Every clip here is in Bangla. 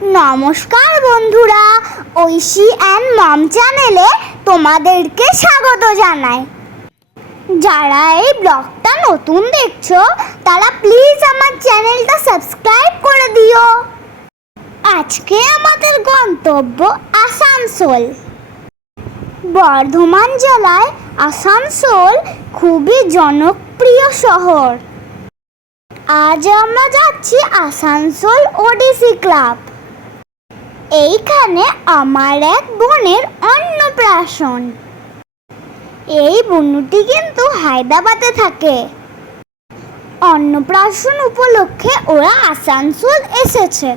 নমস্কার বন্ধুরা, ঐশী অ্যান্ড মম চ্যানেলে তোমাদেরকে স্বাগত জানাই। যারা এই ব্লগটা নতুন দেখছ, তারা প্লিজ আমার চ্যানেলটা সাবস্ক্রাইব করে দিও। আজকে আমাদের গন্তব্য আসানসোল। বর্ধমান জেলায় আসানসোল খুবই জনপ্রিয় শহর। আজ আমরা যাচ্ছি আসানসোল ওডিসি ক্লাব। এইখানে আমার এক বোনের অন্নপ্রাশন। এই বনুটি কিন্তু হায়দ্রাবাদে থাকে। অন্নপ্রাশন উপলক্ষে ওরা আসানসোল এসেছে।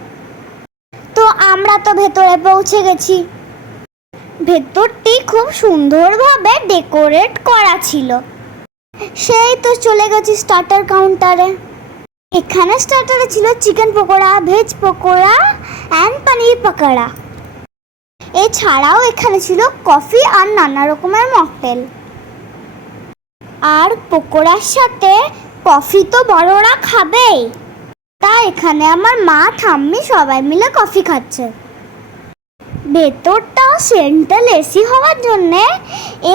তো আমরা তো ভেতরে পৌঁছে গেছি। ভেতরটি খুব সুন্দরভাবে ডেকোরেট করা ছিল। সেই তো চলে গেছি স্টার্টার কাউন্টারে এখানে স্টার্টারে ছিল chicken pakora veg pakora and paneer pakora. এছাড়াও এখানে ছিল কফি আর নানা রকমের মকটেল আর পকোড়ার সাথে কফি তো বড়রা খাবেই। তা এখানে আমার মা, ঠাম্মি সবাই মিলে কফি খাচ্ছে। ভেতরটা সেন্ট্রাল এসি হওয়ার জন্যে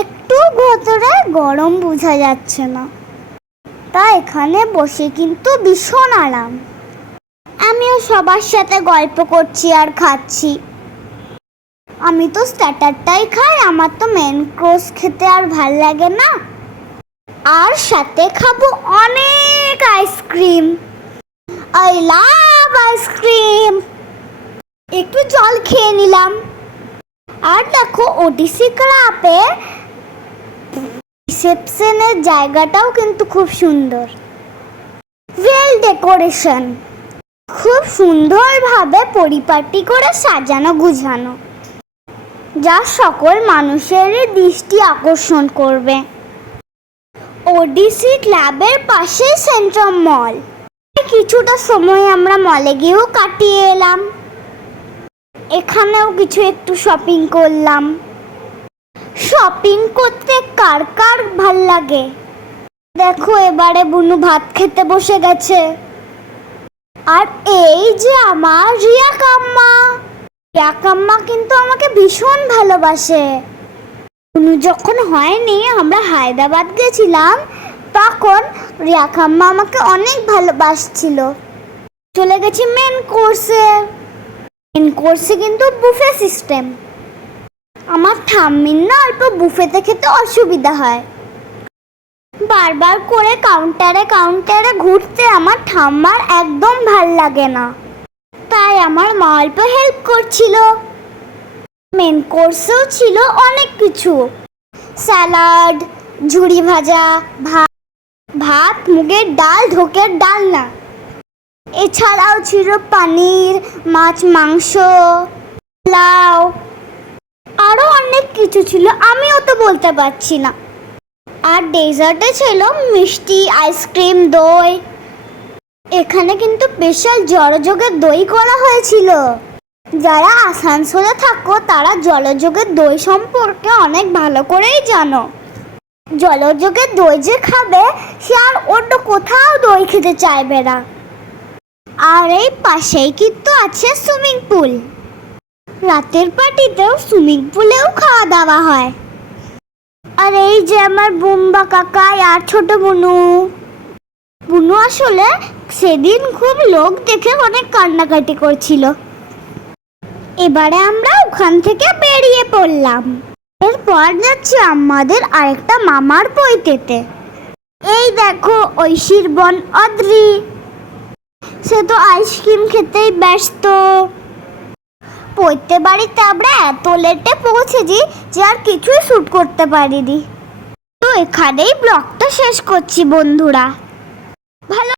একটু ভেতরে গরম বোঝা যাচ্ছে না। তা এখানে বসে কিন্তু ভীষণ আরাম। আমিও সবার সাথে গল্প করছি আর খাচ্ছি। আমি তো স্টার্টারটাই খাই, আমার তো মেন কোর্স খেতে আর ভালো লাগে না। আর সাথে খাব অনেক আইসক্রিম আই লাভ আইসক্রিম একটু জল খেয়ে নিলাম। আর দেখো ওডিসি ক্লাবে রিসেপশনের জায়গাটাও কিন্তু খুব সুন্দর। ওয়েল ডেকোরেশন খুব সুন্দরভাবে পরিপাটি করে সাজানো, গুছানো। যা সকল মানুষেরই দৃষ্টি আকর্ষণ করবে। ওডিসি ক্লাবের পাশেই সেন্ট্রাম মল। কিছুটা সময় আমরা মলে গিয়েও কাটিয়ে এলাম। এখানেও কিছু একটু শপিং করলাম। শপিং করতে কার কার ভালো লাগে? দেখো এবারে বুনু ভাত খেতে বসে গেছে। আর এই যে আমার রিয়া কাম্মা। রিয়া কাম্মা কিন্তু আমাকে ভীষণ ভালোবাসে। বুনু যখন হয়নি, আমরা হায়দ্রাবাদ গেছিলাম, তখন রিয়া কাম্মা আমাকে অনেক ভালোবাসছিল। চলে গেছি মেন কোর্সে মেন কোর্সে কিন্তু বুফে সিস্টেম আমার ঠাম্মির না অল্প বুফেতে খেতে অসুবিধা হয়। বারবার করে কাউন্টারে কাউন্টারে ঘুরতে আমার ঠাম্মার একদম ভালো লাগে না। তাই আমার মা অল্প হেল্প করছিল। মেন কোর্সেও ছিল অনেক কিছু। স্যালাড ঝুড়ি ভাজা, ভাত ভাত, মুগের ডাল, ঢোকের ডাল না। এছাড়াও ছিল পনির, মাছ, মাংস লাউ আরও অনেক কিছু ছিল, আমিও তো বলতে পারছি না। আর ডেজার্টে ছিল মিষ্টি আইসক্রিম দই। এখানে কিন্তু স্পেশাল জলযোগের দই করা হয়েছিল। যারা আসানসোলে থাকো, তারা জলযোগের দই সম্পর্কে অনেক ভালো করেই জানো। জলযোগের দই যে খাবে, সে আর অন্য কোথাও দই খেতে চাইবে না। আর এই পাশেই কিন্তু আছে সুইমিং পুল। রাতের পার্টিতেও সুইমিং পুলেও খাওয়া দাওয়া হয়। আর এই যে আমার বুম্বা কাকা আর ছোট বুনু। বুনু আসলে সেদিন খুব লোক দেখে অনেক কান্নাকাটি করছিল। এবারে আমরা ওখান থেকে বেরিয়ে পড়লাম। এরপর যাচ্ছি আমাদের আরেকটা মামার বইতেতে। এই দেখো ঐশীর বোন অদ্রি। সে তো আইসক্রিম খেতেই ব্যস্ত। পড়তে বাড়িতে আমরা এত লেটে পৌঁছেছি যে আর কিছুই শ্যুট করতে পারিনি। তো এখানেই ব্লগটা শেষ করছি বন্ধুরা। ভালো